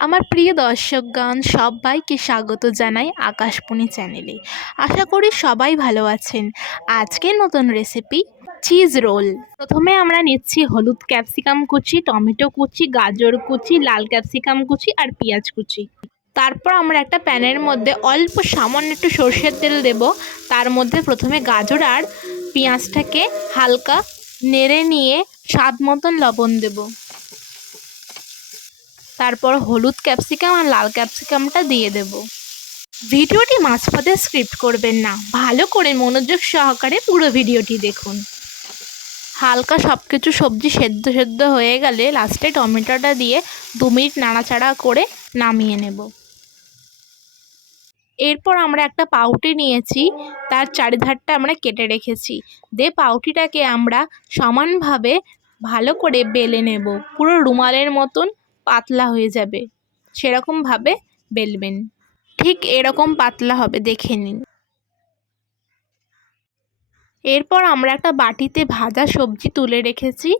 আমার প্রিয় দর্শকগণ সবাইকে স্বাগত জানাই আকাশপণি চ্যানেলে। আশা করি সবাই ভালো আছেন। আজকের নতুন রেসিপি চিজ রোল। প্রথমে আমরা নিচ্ছি হলুদ ক্যাপসিকাম কুচি, টমেটো কুচি, গাজর কুচি, লাল ক্যাপসিকাম কুচি আর পেঁয়াজ কুচি। তারপর আমরা একটা প্যানের মধ্যে অল্প সামান্য একটু সর্ষের তেল দেব। তার মধ্যে প্রথমে গাজর আর পেঁয়াজটাকে হালকা নেড়ে নিয়ে স্বাদ মতন লবণ দেব। তারপর হলুদ ক্যাপসিকাম আর লাল ক্যাপসিকামটা দিয়ে দেব। ভিডিওটি মাঝপথে স্ক্রিপ্ট করবেন না, ভালো করে মনোযোগ সহকারে পুরো ভিডিওটি দেখুন। হালকা সব কিছু সবজি সেদ্ধ হয়ে গেলে লাস্টে টমেটোটা দিয়ে 2 মিনিট নাড়াচাড়া করে নামিয়ে নেব। এরপর আমরা একটা পাউটি নিয়েছি, তার চারিধারটা আমরা কেটে রেখেছি। পাউটিটাকে আমরা সমানভাবে ভালো করে বেলে নেব, পুরো রুমালের মতন পাতলা হয়ে যাবে, সেরকমভাবে বেলবেন। ঠিক এরকম পাতলা হবে, দেখে নিন। এরপর আমরা একটা বাটিতে ভাজা সবজি তুলে রেখেছি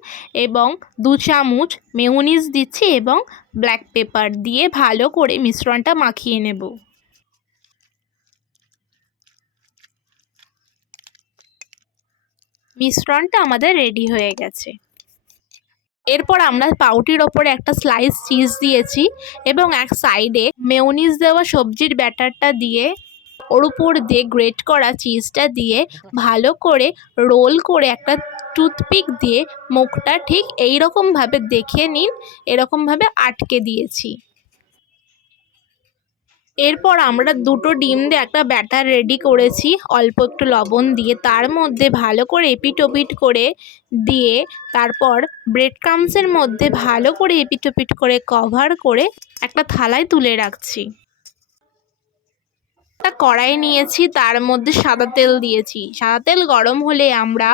এবং 2 চামচ মেয়োনিজ দিচ্ছি এবং ব্ল্যাক পেপার দিয়ে ভালো করে মিশ্রণটা মাখিয়ে নেব। মিশ্রণটা আমাদের রেডি হয়ে গেছে। এরপর আমরা পাউটির ওপরে একটা স্লাইস চিজ দিয়েছি এবং এক সাইডে মেয়োনিজ দেওয়া সবজির ব্যাটারটা দিয়ে ওর উপর দিয়ে গ্রেট করা চিজটা দিয়ে ভালো করে রোল করে একটা টুথপিক দিয়ে মুখটা ঠিক এই রকমভাবে দেখে নিন, এরকমভাবে আটকে দিয়েছি। এরপর আমরা 2টো ডিম দিয়ে একটা ব্যাটার রেডি করেছি অল্প একটু লবণ দিয়ে, তার মধ্যে ভালো করে এপিট ওপিট করে দিয়ে তারপর ব্রেড ক্রাম্বসের মধ্যে ভালো করে এপিট ওপিট করে কভার করে একটা থালায় তুলে রাখছি। একটা কড়াই নিয়েছি, তার মধ্যে সাদা তেল দিয়েছি। সাদা তেল গরম হলে আমরা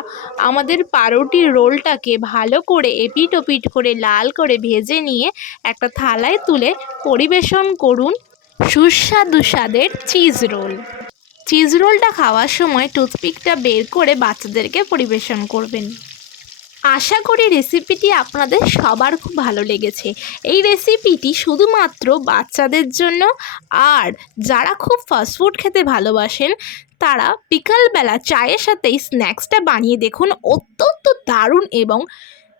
আমাদের পাউরুটির রোলটাকে ভালো করে এপিট ওপিট করে লাল করে ভেজে নিয়ে একটা থালায় তুলে পরিবেশন করুন সুস্বাদু স্বাদের চিজ রোল। চিজ রোলটা খাওয়ার সময় টুথপিকটা বের করে বাচ্চাদেরকে পরিবেশন করবেন। আশা করি রেসিপিটি আপনাদের সবার খুব ভালো লেগেছে। এই রেসিপিটি শুধুমাত্র বাচ্চাদের জন্য, আর যারা খুব ফাস্টফুড খেতে ভালোবাসেন তারা বিকালবেলা চায়ের সাথে এই স্ন্যাক্সটা বানিয়ে দেখুন, অত্যন্ত দারুণ এবং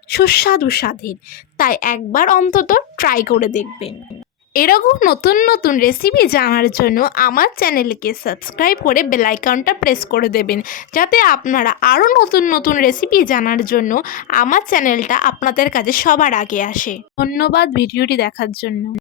সুস্বাদু স্বাদের। তাই একবার অন্তত ট্রাই করে দেখবেন। এরকম নতুন নতুন রেসিপি জানার জন্য আমার চ্যানেলকে সাবস্ক্রাইব করে বেল আইকনটা প্রেস করে দেবেন, যাতে আপনারা আরও নতুন নতুন রেসিপি জানার জন্য আমার চ্যানেলটা আপনাদের কাছে সবার আগে আসে। ধন্যবাদ ভিডিওটি দেখার জন্য।